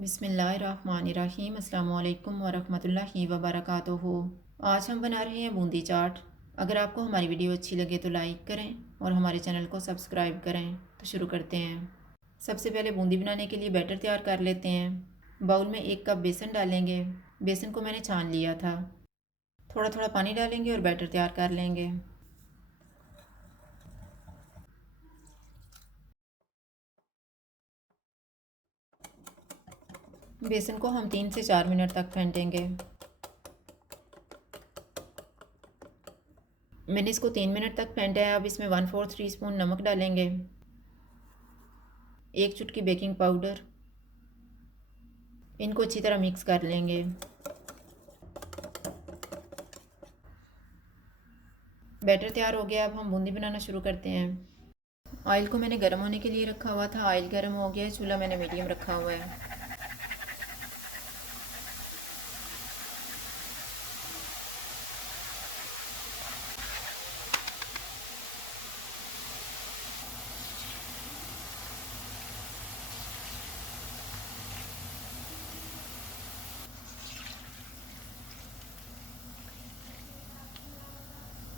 बिस्मिल्लाहिर्रहमानिर्रहीम अस्सलामु अलैकुम वरहमतुल्लाहि वबरकातुहू। आज हम बना रहे हैं बूंदी चाट। अगर आपको हमारी वीडियो अच्छी लगे तो लाइक करें और हमारे चैनल को सब्सक्राइब करें। तो शुरू करते हैं। सबसे पहले बूंदी बनाने के लिए बैटर तैयार कर लेते हैं। बाउल में 1 कप बेसन डालेंगे। बेसन को मैंने छान लिया था। थोड़ा थोड़ा पानी डालेंगे और बैटर तैयार कर लेंगे। बेसन को हम 3 से 4 मिनट तक फेंटेंगे। मैंने इसको 3 मिनट तक फेंटा है। अब इसमें 1/4 टीस्पून नमक डालेंगे, 1 चुटकी बेकिंग पाउडर। इनको अच्छी तरह मिक्स कर लेंगे। बैटर तैयार हो गया। अब हम बूंदी बनाना शुरू करते हैं। ऑयल को मैंने गर्म होने के लिए रखा हुआ था। ऑयल गर्म हो गया है। चूल्हा मैंने मीडियम रखा हुआ है।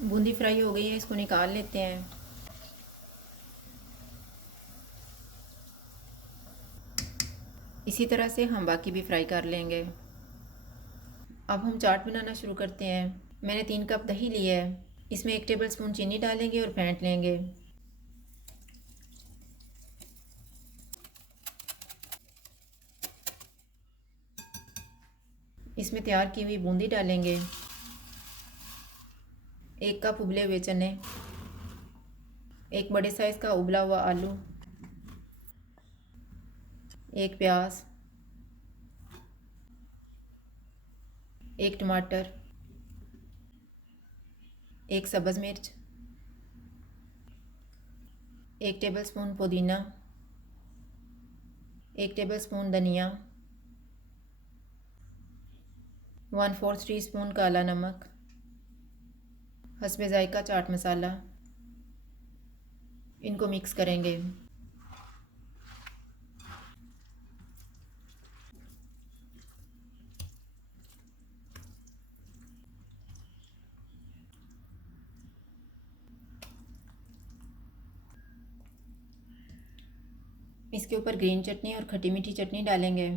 बूंदी फ्राई हो गई है, इसको निकाल लेते हैं। इसी तरह से हम बाकी भी फ्राई कर लेंगे। अब हम चाट बनाना शुरू करते हैं। मैंने 3 कप दही लिया है। इसमें 1 टेबल स्पून चीनी डालेंगे और फेंट लेंगे। इसमें तैयार की हुई बूंदी डालेंगे, 1 कप उबले हुए चने, 1 बड़े साइज़ का उबला हुआ आलू, 1 प्याज, 1 टमाटर, 1 सब्ज़ मिर्च, 1 टेबल स्पून पुदीना, 1 टेबल स्पून धनिया, 1/4 टीस्पून काला नमक, हस्बे जायका चाट मसाला। इनको मिक्स करेंगे। इसके ऊपर ग्रीन चटनी और खट्टी मीठी चटनी डालेंगे।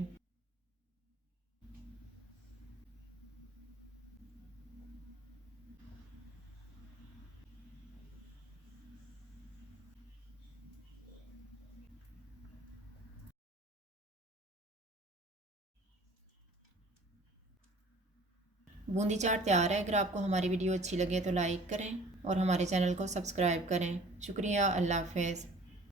बूंदी चाट तैयार है। अगर आपको हमारी वीडियो अच्छी लगे तो लाइक करें और हमारे चैनल को सब्सक्राइब करें। शुक्रिया। अल्लाह हाफ़िज़।